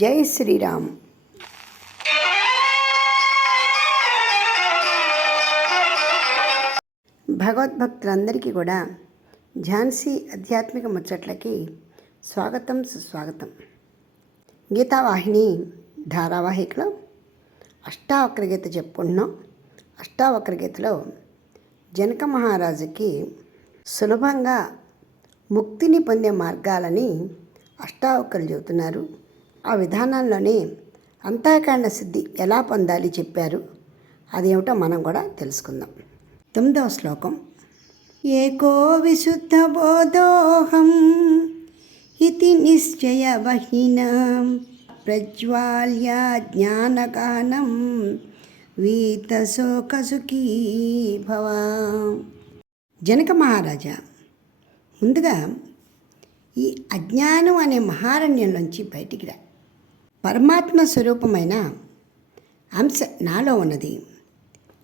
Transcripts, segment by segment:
జై శ్రీరామ్. భగవద్భక్తులందరికీ కూడా ఝాన్సీ ఆధ్యాత్మిక ముచ్చట్లకి స్వాగతం సుస్వాగతం. గీతావాహిని ధారావాహికలో అష్టావక్ర గీత చెప్పుకుంటున్నాం. అష్టావక్ర గీతలో జనక మహారాజుకి సులభంగా ముక్తిని పొందే మార్గాలని అష్టావక్రలు చెబుతున్నారు. ఆ విధానంలోనే అంతఃకరణ సిద్ధి ఎలా పొందాలి చెప్పారు. అదేమిటో మనం కూడా తెలుసుకుందాం. తొమ్మిదవ శ్లోకం. ఏకో విశుద్ధ బోధోహం ఇది నిశ్చయ వహిన ప్రజ్వాల్య జ్ఞానగానం వీతశోకసుఖీ భవ. జనక మహారాజా ముందుగా ఈ అజ్ఞానం అనే మహారణ్యంలోంచి బయటికి రా. పరమాత్మ స్వరూపమైన అంశ నాలో ఉన్నది.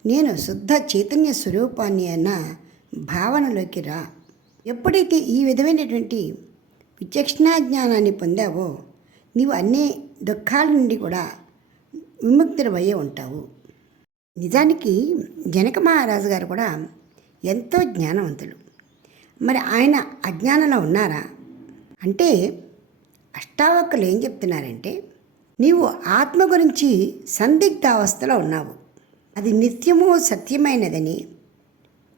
నేను శుద్ధ చైతన్య స్వరూపాన్ని అన్న భావనలోకి రా. ఎప్పుడైతే ఈ విధమైనటువంటి విచక్షణా జ్ఞానాన్ని పొందావో నీవు అన్ని దుఃఖాల నుండి కూడా విముక్తులవయ్యే ఉంటావు. నిజానికి జనక మహారాజు గారు కూడా ఎంతో జ్ఞానవంతులు. మరి ఆయన అజ్ఞానంలో ఉన్నారా? అంటే అష్టావక్కులు ఏం చెప్తున్నారంటే నీవు ఆత్మ గురించి సందిగ్ధావస్థలో ఉన్నావు. అది నిత్యము సత్యమైనదని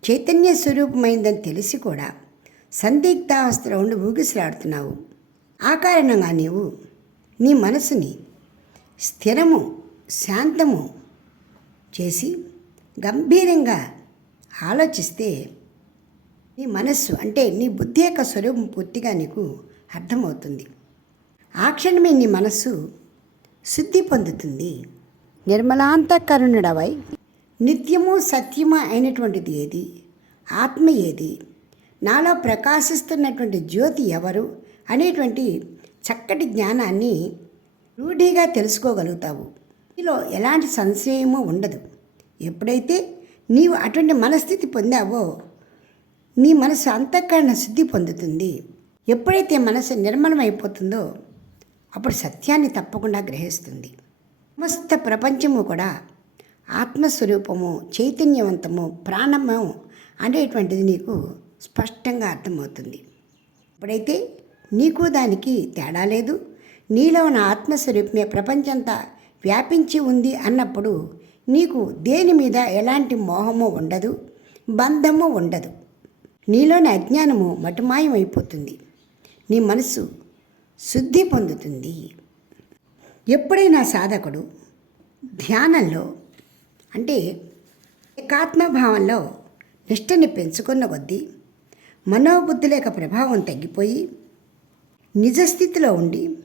చైతన్య స్వరూపమైందని తెలిసి కూడా సందిగ్ధావస్థలో ఉండి ఊగిసలాడుతున్నావు. ఆ కారణంగా నీవు నీ మనసుని స్థిరము శాంతము చేసి గంభీరంగా ఆలోచిస్తే నీ మనస్సు అంటే నీ బుద్ధి యొక్క స్వరూపం పూర్తిగా నీకు అర్థమవుతుంది. ఆ క్షణమే నీ మనస్సు శుద్ధి పొందుతుంది. నిర్మలాంతకరుణుడవై నిత్యము సత్యము అయినటువంటిది ఏది? ఆత్మ ఏది? నాలో ప్రకాశిస్తున్నటువంటి జ్యోతి ఎవరు? అనేటువంటి చక్కటి జ్ఞానాన్ని రూఢిగా తెలుసుకోగలుగుతావు. నీలో ఎలాంటి సంశయము ఉండదు. ఎప్పుడైతే నీవు అటువంటి మనస్థితి పొందావో నీ మనసు అంతఃకరణ శుద్ధి పొందుతుంది. ఎప్పుడైతే మనసు నిర్మలమైపోతుందో అప్పుడు సత్యాన్ని తప్పకుండా గ్రహిస్తుంది. సమస్త ప్రపంచము కూడా ఆత్మస్వరూపము చైతన్యవంతము ప్రాణము అనేటువంటిది నీకు స్పష్టంగా అర్థమవుతుంది. ఇప్పుడైతే నీకు దానికి తేడా లేదు. నీలో ఉన్న ఆత్మస్వరూపమే ప్రపంచంతా వ్యాపించి ఉంది అన్నప్పుడు నీకు దేని మీద ఎలాంటి మోహము ఉండదు బంధము ఉండదు. నీలోని అజ్ఞానము మటుమాయమైపోతుంది. నీ మనసు శుద్ధి పొందుతుంది. ఎప్పుడైనా సాధకుడు ధ్యానంలో అంటే ఏకాత్మభావంలో నిష్టని పెంచుకున్న కొద్దీ మనోబుద్ధుల యొక్క ప్రభావం తగ్గిపోయి నిజస్థితిలో ఉండి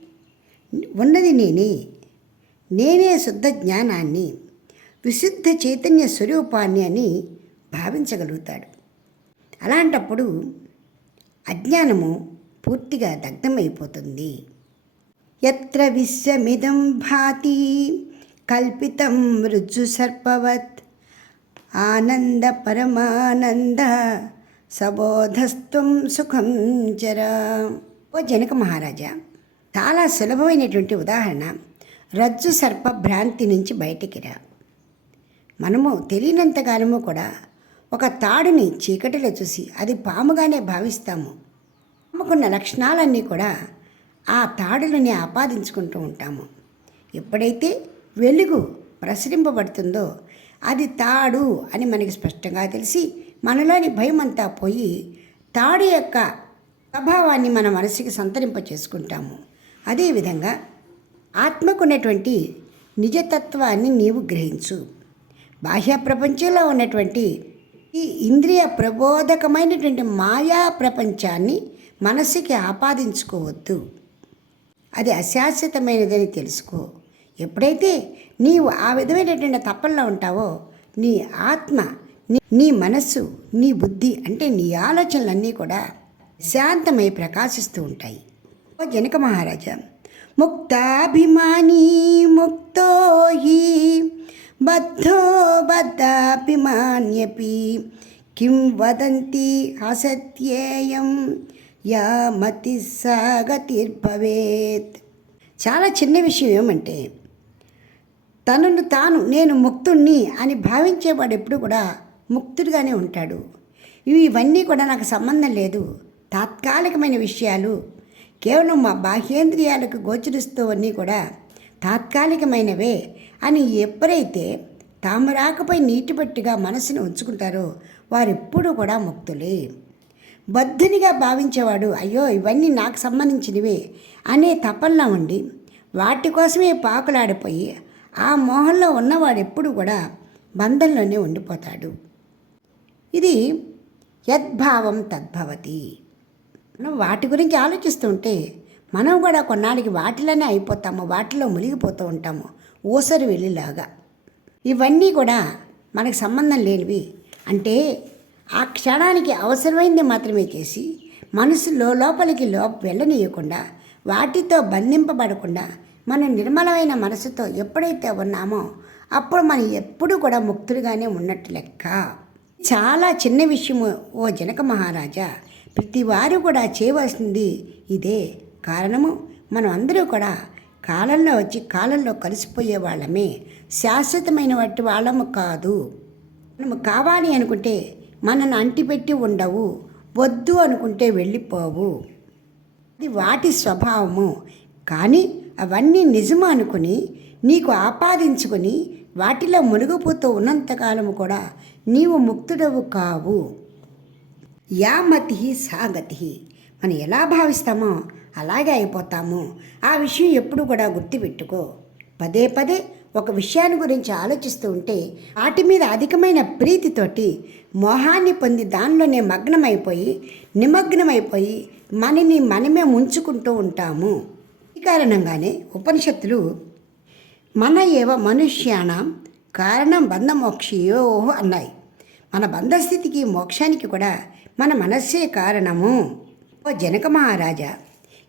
ఉన్నది నేనే నేనే శుద్ధ జ్ఞానాన్ని విశుద్ధ చైతన్య స్వరూపాన్ని అని భావించగలుగుతాడు. అలాంటప్పుడు అజ్ఞానము పూర్తిగా దగ్ధమైపోతుంది. ఎత్ర విశ్వమిదం భాతి కల్పితం రుజు సర్పవత్ ఆనంద పరమానంద సబోధస్త్వం సుఖం చర ఓ జనక మహారాజా చాలా సులభమైనటువంటి ఉదాహరణ. రజ్జు సర్ప భ్రాంతి నుంచి బయటికి రా. మనము తెలియనంతకాలము కూడా ఒక తాడుని చీకటిలో చూసి అది పాముగానే భావిస్తాము. అమ్ముకున్న లక్షణాలన్నీ కూడా ఆ తాడులని ఆపాదించుకుంటూ ఉంటాము. ఎప్పుడైతే వెలుగు ప్రసరింపబడుతుందో అది తాడు అని మనకి స్పష్టంగా తెలిసి మనలోని భయం అంతా పోయి తాడు యొక్క ప్రభావాన్ని మన మనసుకి సంతరింప చేసుకుంటాము. అదేవిధంగా ఆత్మకున్నటువంటి నిజతత్వాన్ని నీవు గ్రహించు. బాహ్య ప్రపంచంలో ఉన్నటువంటి ఈ ఇంద్రియ ప్రబోధకమైనటువంటి మాయా ప్రపంచాన్ని మనసుకి ఆపాదించుకోవద్దు. అది అశాశ్వతమైనదని తెలుసుకో. ఎప్పుడైతే నీవు ఆ విధమైనటువంటి తప్పల్లో ఉంటావో నీ ఆత్మ నీ నీ మనస్సు నీ బుద్ధి అంటే నీ ఆలోచనలన్నీ కూడా శాంతమై ప్రకాశిస్తూ ఉంటాయి. ఓ జనక మహారాజా ముక్తాభిమాని ముక్తోహి బద్ధో బద్ధాభిమాన్యపి కిం వదంతి అసత్యేయం యా మతి సాగతిర్భవేత్ చాలా చిన్న విషయం ఏమంటే తనను తాను నేను ముక్తుణ్ణి అని భావించేవాడు ఎప్పుడు కూడా ముక్తుడిగానే ఉంటాడు. ఇవి ఇవన్నీ కూడా నాకు సంబంధం లేదు. తాత్కాలికమైన విషయాలు కేవలం మా బాహ్యేంద్రియాలకు గోచరిస్తూవన్నీ కూడా తాత్కాలికమైనవే అని ఎప్పుడైతే తాము రాకపోయి నీటి పట్టిగా మనసును ఉంచుకుంటారో వారెప్పుడూ కూడా ముక్తులే. బద్ధునిగా భావించేవాడు అయ్యో ఇవన్నీ నాకు సంబంధించినవే అనే తపనలో ఉండి వాటి కోసమే పాకులాడిపోయి ఆ మోహంలో ఉన్నవాడు ఎప్పుడు కూడా బంధంలోనే ఉండిపోతాడు. ఇది యద్భావం తద్భవతి. మనం వాటి గురించి ఆలోచిస్తుంటే మనం కూడా కొన్నాళ్ళకి వాటిలోనే అయిపోతాము వాటిలో మునిగిపోతూ ఉంటాము ఊసరి వెళ్ళిలాగా ఇవన్నీ కూడా మనకు సంబంధం లేనివి. అంటే ఆ క్షణానికి అవసరమైంది మాత్రమే చేసి మనసులో లోపలికి లోప వెళ్ళనీయకుండా వాటితో బంధింపబడకుండా మన నిర్మలమైన మనసుతో ఎప్పుడైతే ఉన్నామో అప్పుడు మనం ఎప్పుడు కూడా ముక్తులుగానే ఉన్నట్టు లెక్క. చాలా చిన్న విషయము ఓ జనక మహారాజా. ప్రతి వారు కూడా చేయవలసింది ఇదే. కారణము మనం అందరూ కూడా కాలంలో వచ్చి కాలంలో కలిసిపోయే వాళ్ళమే. శాశ్వతమైన వాటి వాళ్ళము కాదు. మనము కావాలి అనుకుంటే మనను అంటిపెట్టి ఉండవు. వద్దు అనుకుంటే వెళ్ళిపోవు. అది వాటి స్వభావము. కానీ అవన్నీ నిజము అనుకుని నీకు ఆపాదించుకొని వాటిలో మునిగిపోతూ ఉన్నంతకాలము కూడా నీవు ముక్తుడవు కావు. యా మతి సాగతి మనం ఎలా భావిస్తామో అలాగే అయిపోతాము. ఆ విషయం ఎప్పుడు కూడా గుర్తుపెట్టుకో. పదే పదే ఒక విషయాన్ని గురించి ఆలోచిస్తూ ఉంటే వాటి మీద అధికమైన ప్రీతితోటి మోహాన్ని పొంది దానిలోనే మగ్నమైపోయి నిమగ్నమైపోయి మనని మనమే ముంచుకుంటూ ఉంటాము. ఈ కారణంగానే ఉపనిషత్తులు మన ఏవ మనుష్యాణం కారణం బంధమోక్షయో అన్నాయి. మన బంధస్థితికి మోక్షానికి కూడా మన మనస్సే కారణము. ఓ జనక మహారాజా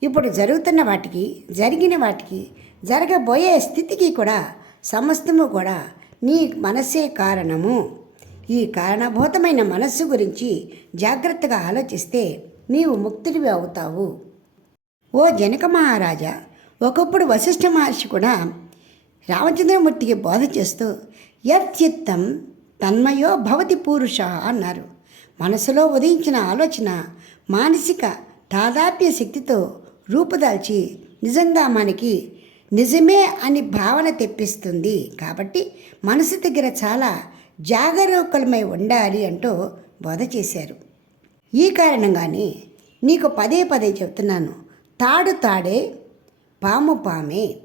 ఇప్పుడు జరుగుతున్న వాటికి జరిగిన వాటికి జరగబోయే స్థితికి కూడా సమస్తము కూడా నీ మనస్సే కారణము. ఈ కారణభూతమైన మనస్సు గురించి జాగ్రత్తగా ఆలోచిస్తే నీవు ముక్తుడివి అవుతావు. ఓ జనక మహారాజా ఒకప్పుడు వశిష్ఠ మహర్షి కూడా రామచంద్రమూర్తికి బోధ చేస్తూ యత్చిత్తం తన్మయో భవతి పూరుష అన్నారు. మనసులో ఉదయించిన ఆలోచన మానసిక తాదాప్య శక్తితో రూపుదాల్చి నిజంగా మనకి నిజమే అని భావన తెప్పిస్తుంది. కాబట్టి మనసు దగ్గర చాలా జాగరూకులమై ఉండాలి అంటూ బోధ చేశారు. ఈ కారణంగానే నీకు పదే పదే చెప్తున్నాను. తాడు తాడే పాము పామే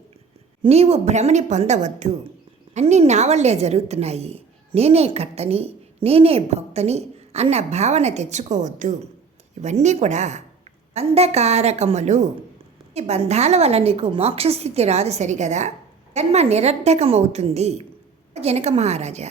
నీవు భ్రమని పొందవద్దు. అన్నీ నా వల్లే జరుగుతున్నాయి. నేనే కర్తని నేనే భక్తని అన్న భావన తెచ్చుకోవద్దు. ఇవన్నీ కూడా అంధకారకములు. ఈ బంధాల వల్ల నీకు మోక్షస్థితి రాదు సరిగదా? జన్మ నిరర్ధకమవుతుంది. జనక మహారాజా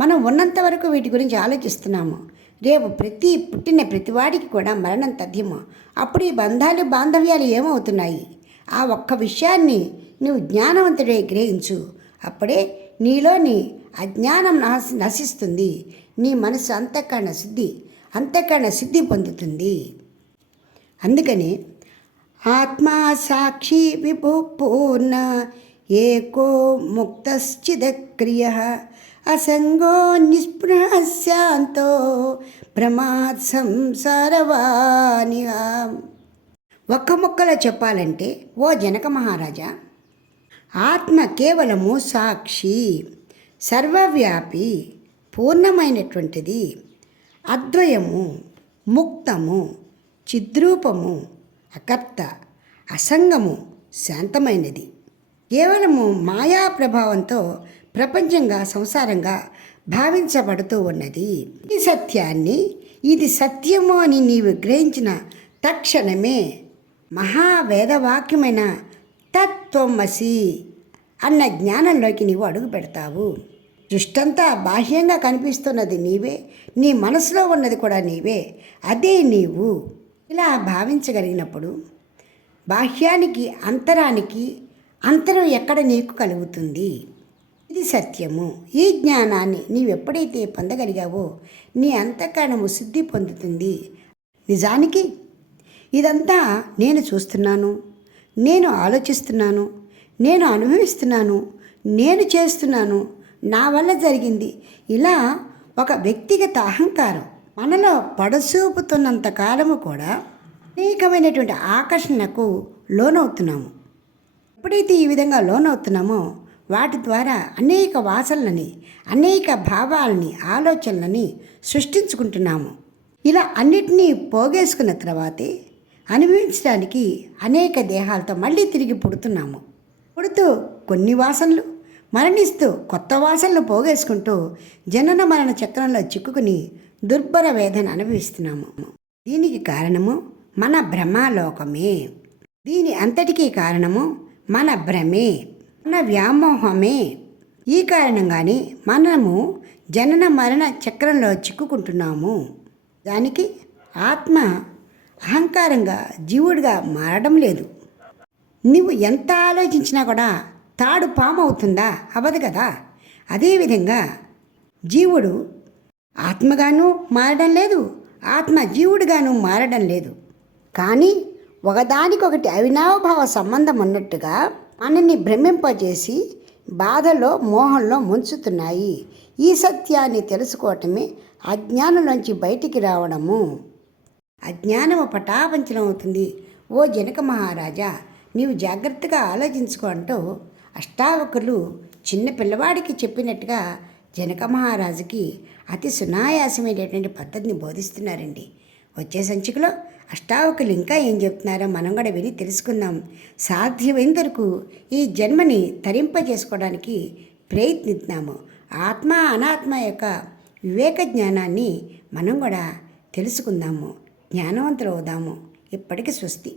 మనం ఉన్నంత వరకు వీటి గురించి ఆలోచిస్తున్నాము. రేపు ప్రతి పుట్టిన ప్రతివాడికి కూడా మరణం తథ్యము. అప్పుడు ఈ బంధాలు బాంధవ్యాలు ఏమవుతున్నాయి? ఆ ఒక్క విషయాన్ని నువ్వు జ్ఞానవంతుడే గ్రహించు. అప్పుడే నీలోని అజ్ఞానం నశిస్తుంది. నీ మనసు అంతఃకరణ శుద్ధి అంతఃకరణ శుద్ధి పొందుతుంది. అందుకని ఆత్మా సాక్షి విభు పూర్ణ ఏకో ముక్తశ్చిదక్రియ. అసంగో నిస్పృహశాంతో ప్రమాద్ భ్రమాత్ ఒక్క ముక్కలో చెప్పాలంటే ఓ జనక మహారాజా ఆత్మ కేవలము సాక్షి సర్వవ్యాపి పూర్ణమైనటువంటిది అద్వయము ముక్తము చిద్రూపము అకర్త అసంగము శాంతమైనది. కేవలము మాయా ప్రభావంతో ప్రపంచంగా సంసారంగా భావించబడుతూ ఉన్నది. ఈ సత్యాన్ని ఇది సత్యము అని నీవు గ్రహించిన తక్షణమే మహావేదవాక్యమైన తత్వమసి అన్న జ్ఞానంలోకి నీవు అడుగు పెడతావు. దృష్టంతా బాహ్యంగా కనిపిస్తున్నది నీవే నీ మనసులో ఉన్నది కూడా నీవే అదే నీవు. ఇలా భావించగలిగినప్పుడు బాహ్యానికి అంతరానికి అంతరం ఎక్కడ నీకు కలుగుతుంది? ఇది సత్యము. ఈ జ్ఞానాన్ని నీవెప్పుడైతే పొందగలిగావో నీ అంతఃకరణము శుద్ధి పొందుతుంది. నిజానికి ఇదంతా నేను చూస్తున్నాను నేను ఆలోచిస్తున్నాను నేను అనుభవిస్తున్నాను నేను చేస్తున్నాను నా వల్ల జరిగింది. ఇలా ఒక వ్యక్తిగత అహంకారం మనలో పడసూపుతున్నంత కాలము కూడా అనేకమైనటువంటి ఆకర్షణకు లోనవుతున్నాము. ఎప్పుడైతే ఈ విధంగా లోనవుతున్నామో వాటి ద్వారా అనేక వాసనలని అనేక భావాలని ఆలోచనలని సృష్టించుకుంటున్నాము. ఇలా అన్నిటినీ పోగేసుకున్న తర్వాతే అనుభవించడానికి అనేక దేహాలతో మళ్ళీ తిరిగి పుడుతున్నాము. పుడుతూ కొన్ని వాసనలు మరణిస్తూ కొత్త వాసనలు పోగేసుకుంటూ జనన మరణ చక్రంలో చిక్కుకుని దుర్భర వేదన అనుభవిస్తున్నాము. దీనికి కారణము మన భ్రమాలోకమే దీని అంతటికీ కారణము మన భ్రమే మన వ్యామోహమే. ఈ కారణంగానే మనము జనన మరణ చక్రంలో చిక్కుకుంటున్నాము. దానికి ఆత్మ అహంకారంగా జీవుడిగా మారడం లేదు. నువ్వు ఎంత ఆలోచించినా కూడా తాడు పాము అవుతుందా అవ్వదు కదా. అదేవిధంగా జీవుడు ఆత్మగాను మారడం లేదు. ఆత్మ జీవుడిగాను మారడం లేదు. కానీ ఒకదానికొకటి అవినావభావ సంబంధం ఉన్నట్టుగా మనల్ని భ్రమింపజేసి బాధలో మోహంలో ముంచుతున్నాయి. ఈ సత్యాన్ని తెలుసుకోవటమే అజ్ఞానంలోంచి బయటికి రావడము. అజ్ఞానము పటాపంచలం అవుతుంది ఓ జనక మహారాజా నీవు జాగ్రత్తగా ఆలోచించుకో అంటూ అష్టావకులు చిన్న పిల్లవాడికి చెప్పినట్టుగా జనక మహారాజుకి అతి సునాయాసమైనటువంటి పద్ధతిని బోధిస్తున్నారండి. వచ్చే సంచికలో అష్టావకులు ఇంకా ఏం చెప్తున్నారో మనం కూడా విని తెలుసుకుందాం. సాధ్యమైన వరకు ఈ జన్మని తరింపజేసుకోవడానికి ప్రయత్నిద్దాము. ఆత్మ అనాత్మ యొక్క వివేక జ్ఞానాన్ని మనం కూడా తెలుసుకుందాము. జ్ఞానవంతులు అవుదాము ఇప్పటికి స్వస్తి.